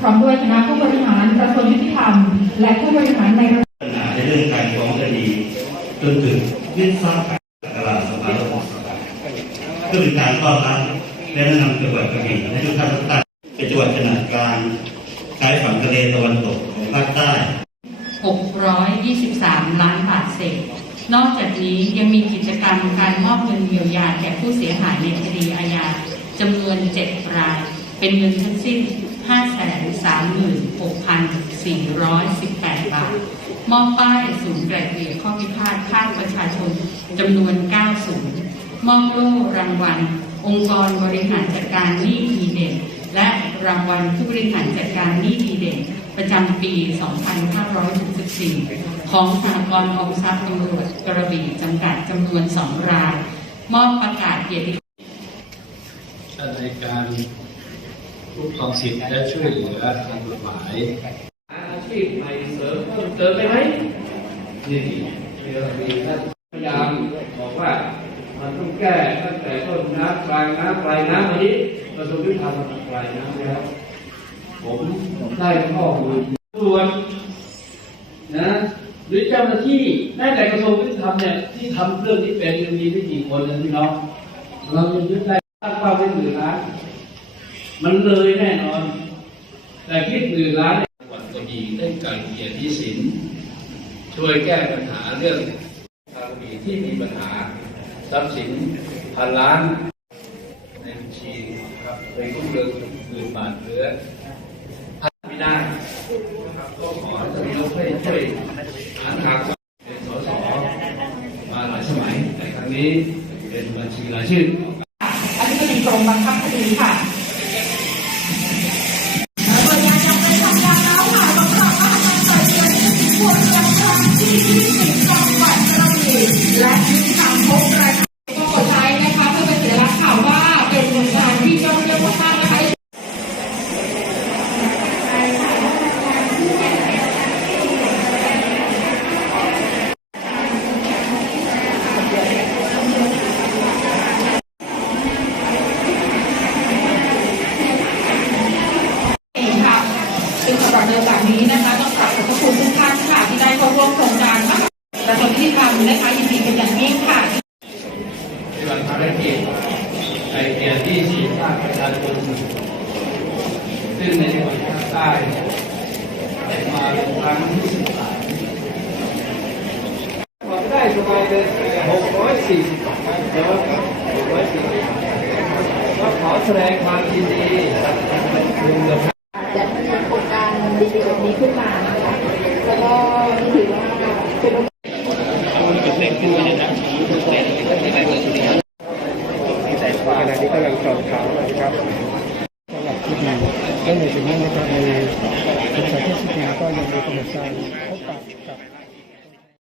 พร้อมด้วยคณะผู้บริหารกระทรวงยุติธรรม และผู้บริหารในปัญหาในเรื่องการฟ้องคดีจนถึงยึดทรัพย์ตลาดสภาของสภาก็เป็นการต้อนรับและแนะนำจังหวัดกระบี่ให้ทุกท่านตั้งเป็นจังหวัดขนาดกลางายฝั่งทะเลตะวันตกของภาคใต้ 623 ล้านบาทเศษ นอกจากนี้ยังมีกิจกรรมการมอบเงินเยียวยาแก่ผู้เสียหายในคดีอาญาจำนวน 7 ราย เป็นเงินทั้งสิ้น 536,418 บาท มอบป้ายศูนย์ไกล่เกลี่ยข้อพิพาทภาคประชาชนจำนวน9ศูนย์มอบโล่รางวัล องค์กรบริหารจัดการหนี้ดีเด่นและ รางวัลผู้บริหารจัดการหนี้ดีเด่นประจำปี 2564 ของสหกรณ์ออมทรัพย์ตำรวจกระบี่จำกัดจำนวน 2 ราย มอบประกาศเกียรติท่านในการคุ้มครองสิทธิ์และช่วยเหลือทางกฎหมายอาชีพใหม่เสริมเพิ่มเติมไปไหมนี่เดี๋ยวมีท่านพยายามบอกว่ามันต้องแก้ตั้งแต่ต้นน้ำกลางน้ำปลายน้ำวันนี้ กระทรวงยุติธรรมทำปลายน้ำแล้วผมได้ข้อมูลส่วนนะหรือเจ้าหน้าที่แม้แต่กระทรวงยุติธรรมเนี่ยที่ทำเรื่องนี้เป็นยังมีไม่กี่คนนะพี่น้องเรายังยึดได้ตั้งเป้าไว้หมื่นล้านมันเลยแน่นอน แต่คิดหมื่นล้านจังหวัดกระบี่ได้ไกลเกียที่สินช่วยแก้ปัญหาเรื่องทางกระบี่ที่มีปัญหาทรัพย์สินพันล้านบัญชีครับไปกู้เงินหมื่น บาทเหลือพันไม่ได้ก็ขอให้ท่านยกให้ช่วยหาทางเป็นสสมาหลายสมัยแต่ครั้งนี้เป็นบัญชีรายชื่อ นะคะยินดีเป็นอย่างยิ่งค่ะในวันภารกิจไอเดียที่สี่ภาคประชาชนซึ่งในจังหวัดภาคใต้ได้มาเป็นครั้งที่สิบสามทำได้สบายเลยหกร้อยสี่สิบเดี๋ยวหกร้อยสี่สิบก็ขอแสดงความยินดีกับคุณกับจะมีโครงการดีๆแบบนี้ขึ้นมานะคะแล้วก็ถือว่าเป็นโอกาส ขณะ นี้กำลังสอบถามนะครับสำหรับที่ดีก็ในสิ่งนั้นนะครับในบริษัทเทศกิจก็ยังมีกำหนดการ